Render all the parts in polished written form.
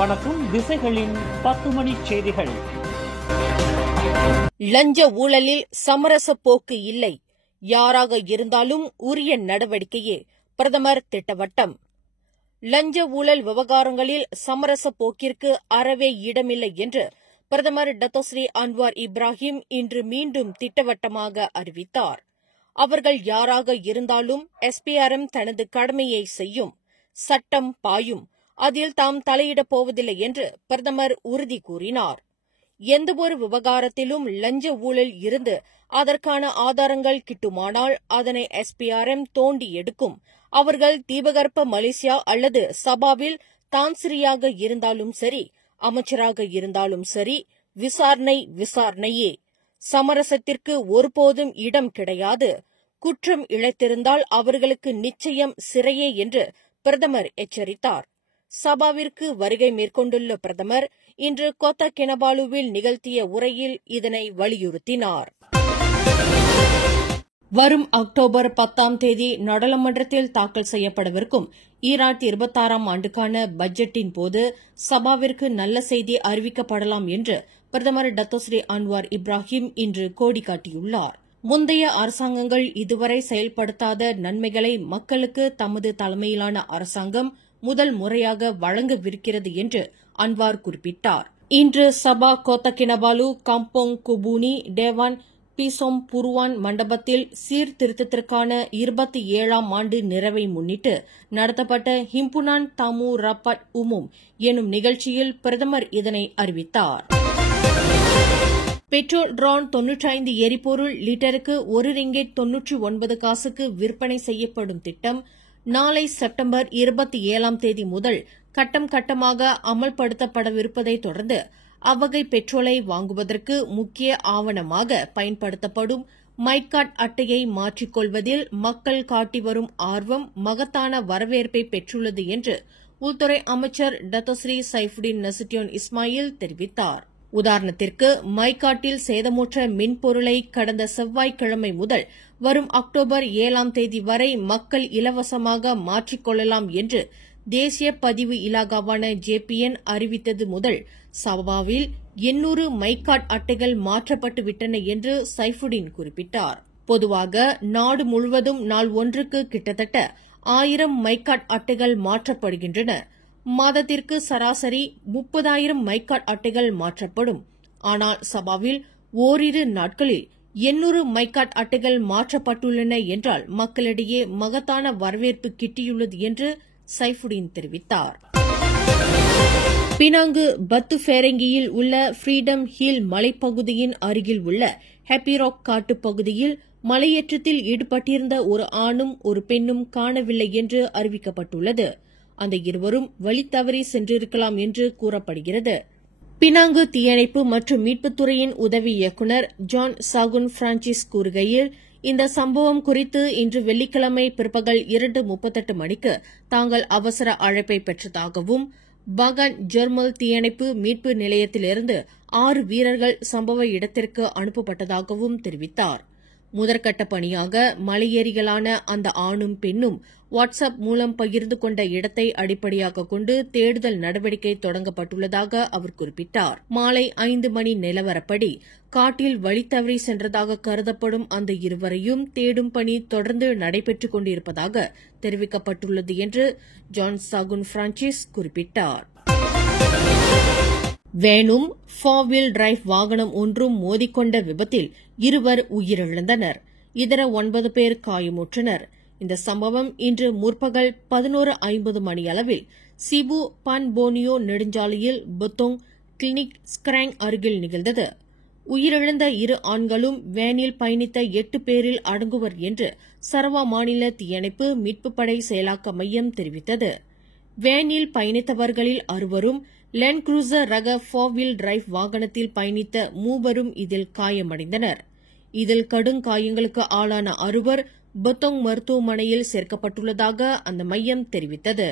வணக்கம். திசைகளின் 10 மணி செய்திகள். லஞ்ச ஊழலில் சமரச போக்கு இல்லை, யாராக இருந்தாலும் உரிய நடவடிக்கையே பிரதமர் திட்டவட்டம். லஞ்ச ஊழல் விவகாரங்களில் சமரச போக்கிற்கு அறவே இடமில்லை என்று பிரதமர் டத்தோஸ்ரீ அன்வார் இப்ராஹிம் இன்று மீண்டும் திட்டவட்டமாக அறிவித்தார். அவர்கள் யாராக இருந்தாலும் SPRM தனது கடமையை செய்யும், சட்டம் பாயும், அதில் தாம் தலையிடப் போவதில்லை என்று பிரதமர் உறுதி கூறினார். எந்தவொரு விவகாரத்திலும் லஞ்ச ஊழல் இருந்து அதற்கான ஆதாரங்கள் கிட்டுமானால் அதனை SPRM தோண்டி எடுக்கும். அவர்கள் தீபகற்ப மலேசியா அல்லது சபாவில் தான்சிரியாக இருந்தாலும் சரி, அமைச்சராக இருந்தாலும் சரி, விசாரணையே. சமரசத்திற்கு ஒருபோதும் இடம் கிடையாது. குற்றம் இழைத்திருந்தால் அவர்களுக்கு நிச்சயம் சிறையே என்று பிரதமர் எச்சரித்தார். சபாவிற்கு வருகை மேற்கொண்டுள்ள பிரதமர் இன்று கோத்தா கினபாலுவில் நிகழ்த்திய உரையில் இதனை வலியுறுத்தினார். வரும் அக்டோபர் 10 நாடாளுமன்றத்தில் தாக்கல் செய்யப்படவிருக்கும் 2026 ஆண்டுக்கான பட்ஜெட்டின் போது சபாவிற்கு நல்ல செய்தி அறிவிக்கப்படலாம் என்று பிரதமர் டத்தோஸ்ரீ அன்வார் இப்ராஹிம் இன்று கோடி காட்டியுள்ளார். முந்தைய அரசாங்கங்கள் இதுவரை செயல்படுத்தாத நன்மைகளை மக்களுக்கு தமது தலைமையிலான அரசாங்கம் முதல் முறையாக வழங்கவிருக்கிறது என்று அன்வார் குறிப்பிட்டார். இன்று சபா கோத்தா கினபாலு, காம்போங் குபூனி, டேவான் பிசோம் புருவான் மண்டபத்தில் சீர்திருத்தத்திற்கான 27ஆம் ஆண்டு நிறைவை முன்னிட்டு நடத்தப்பட்ட ஹிம்புனான் தாமு ரப்பாட் உமும் எனும் நிகழ்ச்சியில் பிரதமர் இதனை அறிவித்தார். பெட்ரோல் ரான் 95 எரிபொருள் லிட்டருக்கு 1 ரிங்கெட் 99 காசுக்கு விற்பனை செய்யப்படும் திட்டம் நாளை செப்டம்பர் 27 முதல் கட்டம் கட்டமாக அமல்படுத்தப்படவிருப்பதை தொடர்ந்து அவ்வகை பெட்ரோலை வாங்குவதற்கு முக்கிய ஆவணமாக பயன்படுத்தப்படும் மைகார்ட் அட்டையை மாற்றிக்கொள்வதில் மக்கள் காட்டி வரும் ஆர்வம் மகத்தான வரவேற்பை பெற்றுள்ளது என்று உள்துறை அமைச்சர் டத்தோஸ்ரீ சைஃபுடின் நசுட்டியோன் இஸ்மாயில் தெரிவித்தார். உதாரணத்திற்கு, மைகாட்டில் சேதமுற்ற மின்பொருளை கடந்த செவ்வாய்க்கிழமை முதல் வரும் அக்டோபர் 7 வரை மக்கள் இலவசமாக மாற்றிக்கொள்ளலாம் என்று தேசிய பதிவு இலாகாவான JPN அறிவித்தது முதல் சபாவில் 800 மைகாட் அட்டைகள் மாற்றப்பட்டுவிட்டன என்று சைஃபுடின் குறிப்பிட்டார். பொதுவாக நாடு முழுவதும் நாள் ஒன்றுக்கு கிட்டத்தட்ட 1000 மைகாட் அட்டைகள் மாற்றப்படுகின்றன. மாதத்திற்கு சராசரி 30,000 மைகாட் அட்டைகள் மாற்றப்படும். ஆனால் சபாவில் ஓரிரு நாட்களில் 800 மைகாட் அட்டைகள் மாற்றப்பட்டுள்ளன என்றால் மக்களிடையே மகத்தான வரவேற்பு கிட்டியுள்ளது என்று சைஃபுடின் தெரிவித்தார். பினாங்கு பத்து ஃபேரங்கியில் உள்ள ஃப்ரீடம் ஹில் மலைப்பகுதியின் அருகில் உள்ள ஹாப்பிராக் காட்டுப் பகுதியில் மலையேற்றத்தில் ஈடுபட்டிருந்த ஒரு ஆணும் ஒரு பெண்ணும் காணவில்லை என்று அறிவிக்கப்பட்டுள்ளது. அந்த இருவரும் வழி தவறி சென்றிருக்கலாம் என்று கூறப்படுகிறது. பினாங்கு தீயணைப்பு மற்றும் மீட்புத்துறையின் உதவி இயக்குநர் ஜான் சாகுன் பிரான்சிஸ் கூறுகையில், இந்த சம்பவம் குறித்து இன்று வெள்ளிக்கிழமை பிற்பகல் 2:38 மணிக்கு தாங்கள் அவசர அழைப்பை பெற்றதாகவும் பகான் ஜெர்மல் தீயணைப்பு மீட்பு நிலையத்திலிருந்து 6 வீரர்கள் சம்பவ இடத்திற்கு அனுப்பப்பட்டதாகவும் தெரிவித்தார். முதற்கட்ட பணியாக மலையேறிகளான அந்த ஆணும் பெண்ணும் வாட்ஸ்அப் மூலம் பகிர்ந்து கொண்ட இடத்தை அடிப்படையாக கொண்டு தேடுதல் நடவடிக்கை தொடங்கப்பட்டுள்ளதாக அவர் குறிப்பிட்டார். மாலை 5 மணி நிலவரப்படி காட்டில் வழி தவறி சென்றதாக கருதப்படும் அந்த இருவரையும் தேடும் பணி தொடர்ந்து நடைபெற்றுக் கொண்டிருப்பதாக தெரிவிக்கப்பட்டுள்ளது என்று ஜான் சாகுன் பிரான்சிஸ் குறிப்பிட்டார். வேனும் 4-வீல் டிரைவ் வாகனம் ஒன்றும் மோதிக்கொண்ட விபத்தில் இருவர் உயிரிழந்தனர். இதர 9 பேர் காயமுற்றனர். இந்த சம்பவம் இன்று முற்பகல் 11:50 மணியளவில் சிபு பான்போனியோ நெடுஞ்சாலையில் பொத்தோங் கிளினிக் ஸ்கிராங் அருகில் நிகழ்ந்தது. உயிரிழந்த 2 ஆண்களும் வேனில் பயணித்த 8 பேரில் அடங்குவர் என்று சரவா மாநில தீயணைப்பு மீட்புப் படை செயலாக்க மையம் தெரிவித்தது. வேனில் பயணித்தவர்களில் 6வரும் லேண்ட் குரூசர் ரக 4-வீல் டிரைவ் வாகனத்தில் பயணித்த 3 இதில் காயமடைந்தனர். இதில் கடுங்காயங்களுக்கு ஆளான 6 பொத்தோங் மருத்துவமனையில் சேர்க்கப்பட்டுள்ளதாக அந்த மையம் தெரிவித்தது.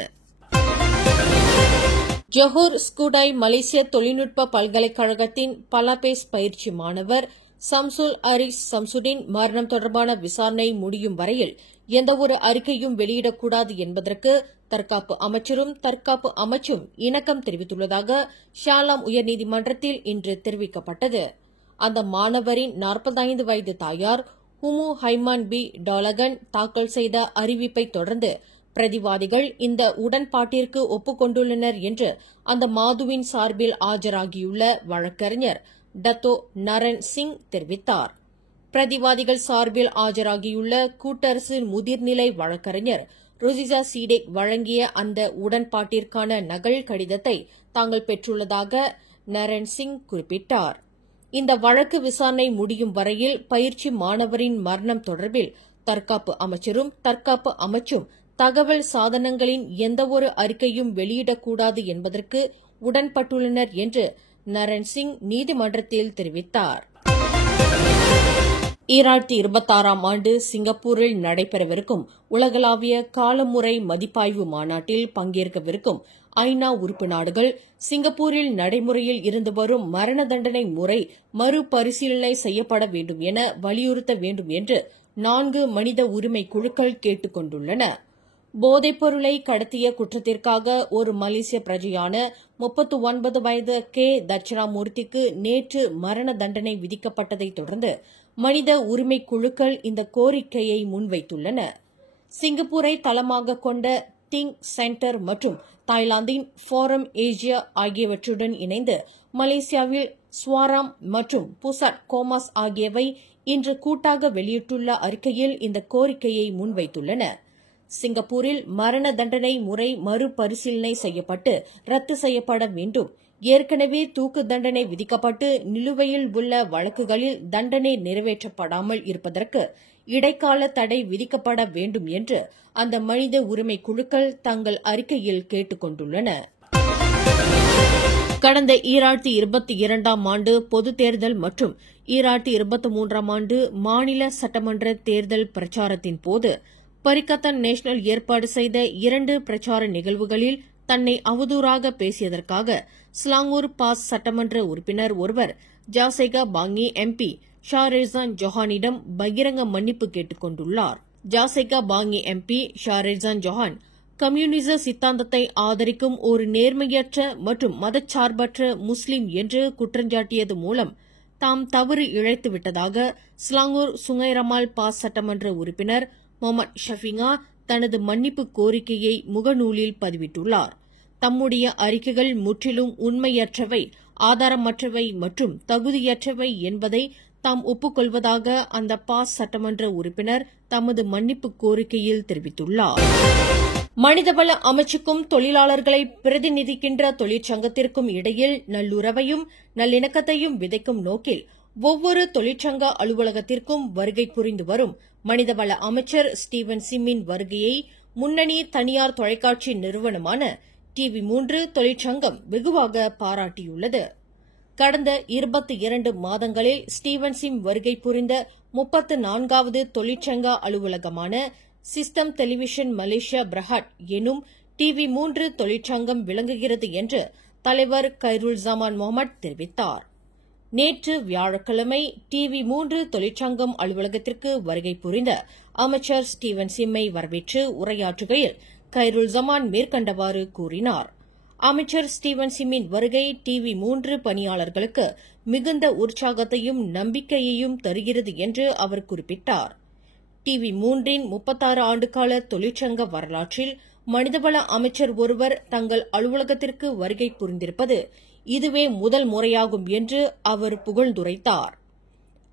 ஜொஹூர் ஸ்கூடாய் மலேசிய தொழில்நுட்ப பல்கலைக்கழகத்தின் பலாபேஸ் பயிற்சி மாணவர் சம்சுல் அரிஸ் சம்சுடின் மரணம் தொடர்பான விசாரணை முடியும் வரையில் எந்தவொரு அறிக்கையும் வெளியிடக்கூடாது என்பதற்கு தற்காப்பு அமைச்சும் இணக்கம் தெரிவித்துள்ளதாக ஷாலாம் உயர்நீதிமன்றத்தில் இன்று தெரிவிக்கப்பட்டது. அந்த மாணவரின் 45 வயது தாயார் ஹுமு ஹைமான் பி டாலகன் தாக்கல் செய்த அறிவிப்பை தொடர்ந்து பிரதிவாதிகள் இந்த உடன்பாட்டிற்கு ஒப்புக்கொண்டுள்ளனர் என்று அந்த மாதுவின் சார்பில் ஆஜராகியுள்ள வழக்கறிஞர் டத்தோ நரன் சிங் தெரிவித்தார். பிரதிவாதிகள் சார்பில் ஆஜராகியுள்ள கூட்டரசு முதிர்நிலை வழக்கறிஞர் ருசிசா சீடேக் வழங்கிய அந்த உடன்பாட்டிற்கான நகல் கடிதத்தை தாங்கள் பெற்றுள்ளதாக நரன் சிங் குறிப்பிட்டார். இந்த வழக்கு விசாரணை முடியும் வரையில் பயிற்சி மாணவரின் மரணம் தொடர்பில் தற்காப்பு அமைச்சும் தகவல் சாதனங்களின் எந்தவொரு அறிக்கையும் வெளியிடக்கூடாது என்பதற்கு உடன்பட்டுள்ளனர் என்று நரன் சிங் நீதிமன்றத்தில் தெரிவித்தார். 2026ஆம் ஆண்டு சிங்கப்பூரில் நடைபெறவிருக்கும் உலகளாவிய காலமுறை மதிப்பாய்வு மாநாட்டில் பங்கேற்கவிருக்கும் ஐநா உறுப்பு நாடுகள் சிங்கப்பூரில் நடைமுறையில் இருந்து வரும் மரண தண்டனை முறை மறுபரிசீலனை செய்யப்பட வேண்டும் என வலியுறுத்த வேண்டும் என்று 4 மனித உரிமை குழுக்கள் கேட்டுக் கொண்டுள்ளன. போதைப் பொருளை கடத்திய குற்றத்திற்காக ஒரு மலேசிய பிரஜையான 39 வயது கே தட்சிணாமூர்த்திக்கு நேற்று மரண தண்டனை விதிக்கப்பட்டதைத் தொடர்ந்து மனித உரிமை குழுக்கள் இந்த கோரிக்கையை முன்வைத்துள்ளன. சிங்கப்பூரை தளமாக கொண்ட திங்க் சென்டர் மற்றும் தாய்லாந்தின் ஃபோரம் ஏசியா ஆகியவற்றுடன் இணைந்து மலேசியாவில் ஸ்வாராம் மற்றும் புசாட் கோமாஸ் ஆகியவை இன்று கூட்டாக வெளியிட்டுள்ள அறிக்கையில் இந்த கோரிக்கையை முன்வைத்துள்ளன. சிங்கப்பூரில் மரண தண்டனை முறை மறுபரிசீலனை செய்யப்பட்டு ரத்து செய்யப்பட வேண்டும். ஏற்கனவே தூக்கு தண்டனை விதிக்கப்பட்டு நிலுவையில் உள்ள வழக்குகளில் தண்டனை நிறைவேற்றப்படாமல் இருப்பதற்கு இடைக்கால தடை விதிக்கப்பட வேண்டும் என்று அந்த மனித உரிமை குழுக்கள் தங்கள் அறிக்கையில் கேட்டுக் கொண்டுள்ளன. கடந்த 2022ஆம் ஆண்டு பொதுத் தேர்தல் மற்றும் 2023ஆம் ஆண்டு மாநில சட்டமன்ற தேர்தல் பிரச்சாரத்தின் போது பரிக்கத்தன் நேஷனல் ஏற்பாடு செய்த 2 பிரச்சார நிகழ்வுகளில் தன்னை அவதூறாக பேசியதற்காக ஸ்லாங்கூர் பாஸ் சட்டமன்ற உறுப்பினர் ஒருவர் ஜாசேகா பாங்கி எம்பி ஷாரேசான் ஜொஹானிடம் பகிரங்க மன்னிப்பு கேட்டுக் கொண்டுள்ளார். ஜாசேகா பாங்கி எம்பி ஷாரேசான் ஜொஹான் கம்யூனிச சித்தாந்தத்தை ஆதரிக்கும் ஒரு நேர்மையற்ற மற்றும் மதச்சார்பற்ற முஸ்லிம் என்று குற்றஞ்சாட்டியது மூலம் தாம் தவறு இழைத்துவிட்டதாக ஸ்லாங்கூர் சுங்கைரமால் பாஸ் சட்டமன்ற உறுப்பினர் முகமது ஷஃபிங்கா தனது மன்னிப்பு கோரிக்கையை முகநூலில் பதிவிட்டுள்ளார். தம்முடைய அறிக்கைகள் முற்றிலும் உண்மையற்றவை, ஆதாரமற்றவை மற்றும் தகுதியற்றவை என்பதை தாம் ஒப்புக்கொள்வதாக அந்த பாஸ் சட்டமன்ற உறுப்பினர் தமது மன்னிப்பு கோரிக்கையில் தெரிவித்துள்ளார். மனிதவள அமைச்சுக்கும் தொழிலாளர்களை பிரதிநிதிக்கின்ற தொழிற்சங்கத்திற்கும் இடையில் நல்லுறவையும் நல்லிணக்கத்தையும் விதைக்கும் நோக்கில் ஒவ்வொரு தொழிற்சங்க அலுவலகத்திற்கும் வருகை புரிந்து வரும் மனிதவள அமைச்சர் ஸ்டீவன் சிம்மின் வருகையை முன்னணி தனியார் தொலைக்காட்சி நிறுவனமான TV3 தொழிற்சங்கம் வெகுவாக பாராட்டியுள்ளது. கடந்த 22 மாதங்களில் ஸ்டீவன் சிம் வருகை புரிந்த 34வது தொழிற்சங்க அலுவலகமான சிஸ்டம் டெலிவிஷன் மலேசியா பிரஹாட் எனும் TV3 தொழிற்சங்கம் விளங்குகிறது என்று தலைவர் கைருல் ஜமான் முகமது தெரிவித்தார். நேற்று வியாழக்கிழமை TV3 தொழிற்சங்கம் அலுவலகத்திற்கு வருகை புரிந்த அமைச்சர் ஸ்டீவன் சிம்மை வரவேற்று உரையாற்றுகையில் கைருல் ஜமான் மேற்கண்டவாறு கூறினார். அமைச்சர் ஸ்டீவன் சிம்மின் வருகை TV3 பணியாளர்களுக்கு மிகுந்த உற்சாகத்தையும் நம்பிக்கையையும் தருகிறது என்று அவர் குறிப்பிட்டார். TV3 36 ஆண்டுகால தொழிற்சங்க வரலாற்றில் மனிதவள அமைச்சர் ஒருவர் தங்கள் அலுவலகத்திற்கு வருகை புரிந்திருப்பது இதுவே முதல் முறையாகும் என்று அவர் புகழ்ந்துரைத்தார்.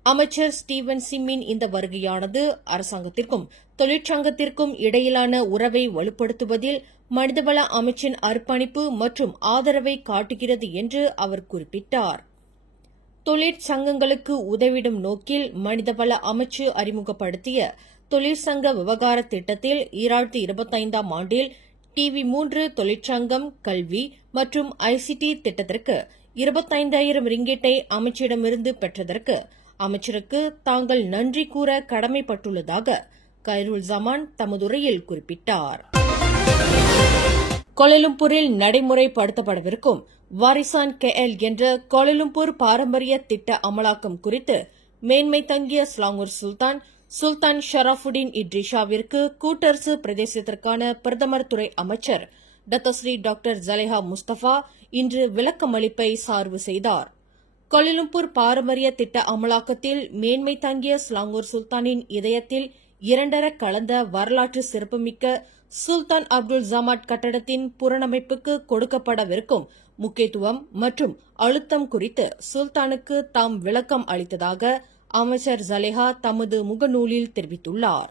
அமைச்சர் ஸ்டீவன் சிம்மின் இந்த வருகையானது அரசாங்கத்திற்கும் தொழிற்சங்கத்திற்கும் இடையிலான உறவை வலுப்படுத்துவதில் மனிதவள அமைச்சின் அர்ப்பணிப்பு மற்றும் ஆதரவை காட்டுகிறது என்று அவர் குறிப்பிட்டார். தொழிற்சங்கங்களுக்கு உதவிடும் நோக்கில் மனிதவள அமைச்சு அறிமுகப்படுத்திய தொழிற்சங்க விவகார திட்டத்தில் 2025ஆம் ஆண்டில் TV3 தொழிற்சங்கம் கல்வி மற்றும் ICT திட்டத்திற்கு 25,000 ரிங்கெட்டை அமைச்சிடமிருந்து பெற்றதற்கு அமைச்சருக்கு தாங்கள் நன்றி கூற கடமைப்பட்டுள்ளதாக கைருல் ஜமான் தமதுரையில் குறிப்பிட்டார். கோலாலம்பூரில் நடைமுறைப்படுத்தப்படவிருக்கும் வாரிசான் KL என்ற கோலாலம்பூர் பாரம்பரிய திட்ட அமலாக்கம் குறித்து மேன்மை தங்கிய ஸ்லாங்கூர் சுல்தான் சுல்தான் ஷராஃபுடீன் இட்ரிஷாவிற்கு கூட்டரசு பிரதேசத்திற்கான பிரதமர் துறை அமைச்சர் டத்தஸ்ரீ டாக்டர் ஜலேஹா முஸ்தபா இன்று விளக்கமளிப்பை சார்பு செய்தார். கோலாலம்பூர் பாரம்பரிய திட்ட அமலாக்கத்தில் மேன்மை தங்கிய ஸ்லாங்கூர் சுல்தானின் இதயத்தில் இரண்டர கலந்த வரலாற்று சிறப்புமிக்க சுல்தான் அப்துல் ஜமாட் கட்டடத்தின் புனரமைப்புக்கு கொடுக்கப்படவிருக்கும் முக்கியத்துவம் மற்றும் அழுத்தம் குறித்து சுல்தானுக்கு தாம் விளக்கம் அளித்ததாக அமைச்சர் ஜலேஹா தமது முகநூலில் தெரிவித்துள்ளார்.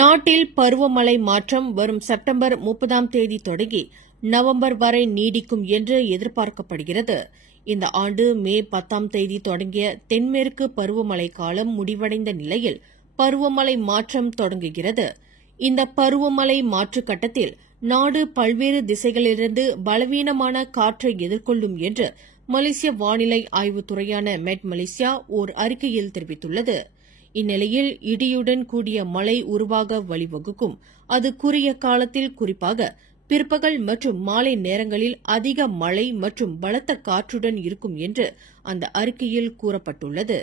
நாட்டில் பருவமழை மாற்றம் வரும் செப்டம்பர் 30ஆம் தேதி தொடங்கி நவம்பர் வரை நீடிக்கும் என்று எதிர்பார்க்கப்படுகிறது. இந்த ஆண்டு மே 10ஆம் தேதி தொடங்கிய தென்மேற்கு பருவமழை காலம் முடிவடைந்த நிலையில் பருவமழை மாற்றம் தொடங்குகிறது. இந்த பருவமழை மாற்று கட்டத்தில் நாடு பல்வேறு திசைகளிலிருந்து பலவீனமான காற்றை எதிர்கொள்ளும் என்று மலேசிய வானிலை ஆய்வுத்துறையான மெட் மலேசியா ஓர் அறிக்கையில் தெரிவித்துள்ளது. இந்நிலையில் இடியுடன் கூடிய மழை உருவாக வழிவகுக்கும். அது குறுகிய காலத்தில் குறிப்பாக பிற்பகல் மற்றும் மாலை நேரங்களில் அதிக மழை மற்றும் பலத்த காற்றுடன் இருக்கும் என்று அந்த அறிக்கையில் கூறப்பட்டுள்ளது.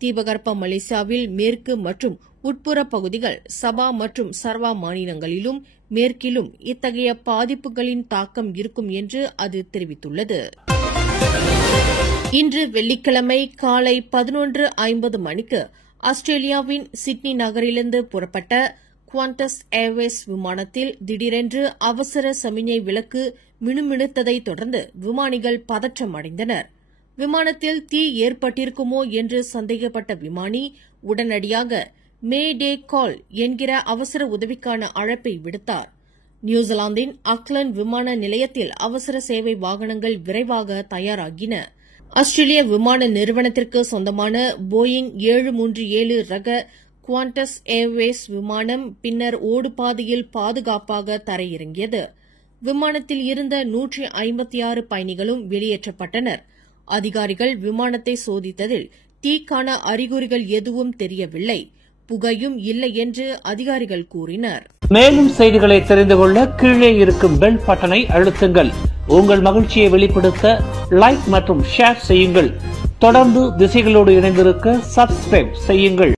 தீபகற்ப மலேசியாவில் மேற்கு மற்றும் உட்புற பகுதிகள் சபா மற்றும் சரவா மாநிலங்களிலும் மேற்கிலும் இத்தகைய பாதிப்புகளின் தாக்கம் இருக்கும் என்று அது தெரிவித்துள்ளது. இன்று வெள்ளிக்கிழமை காலை 11:50 மணிக்கு ஆஸ்திரேலியாவின் சிட்னி நகரிலிருந்து புறப்பட்ட குவாண்டஸ் ஏர்வேஸ் விமானத்தில் திடீரென்று அவசர சமிஞை விளக்கு மினுமினுத்ததைத் தொடர்ந்து விமானிகள் பதற்றம் அடைந்தனர். விமானத்தில் தீ ஏற்பட்டிருக்குமோ என்று சந்தேகப்பட்ட விமானி உடனடியாக மே டே கால் என்கிற அவசர உதவிக்கான அழைப்பை விடுத்தார். நியூசிலாந்தின் ஆக்லாந்து விமான நிலையத்தில் அவசர சேவை வாகனங்கள் விரைவாக தயாராகின. ஆஸ்திரேலிய விமான நிறுவனத்திற்கு சொந்தமான போயிங் 737 ரக குவாண்டஸ் ஏர்வேஸ் விமானம் பின்னர் ஓடுபாதையில் பாதுகாப்பாக தரையிறங்கியது. விமானத்தில் இருந்த 156 பயணிகளும் வெளியேற்றப்பட்டனர். அதிகாரிகள் விமானத்தை சோதித்ததில் தீக்கான அறிகுறிகள் எதுவும் தெரியவில்லை. புகையும் இல்லை என்று அதிகாரிகள் கூறினர். மேலும் செய்திகளை தெரிந்து கொள்ள கீழே இருக்கும் பெல் பட்டனை அழுத்துங்கள். உங்கள் மகிழ்ச்சியை வெளிப்படுத்த லைக் மற்றும் ஷேர் செய்யுங்கள். தொடர்ந்து திசைகளோடு இணைந்திருக்க சப்ஸ்கிரைப் செய்யுங்கள்.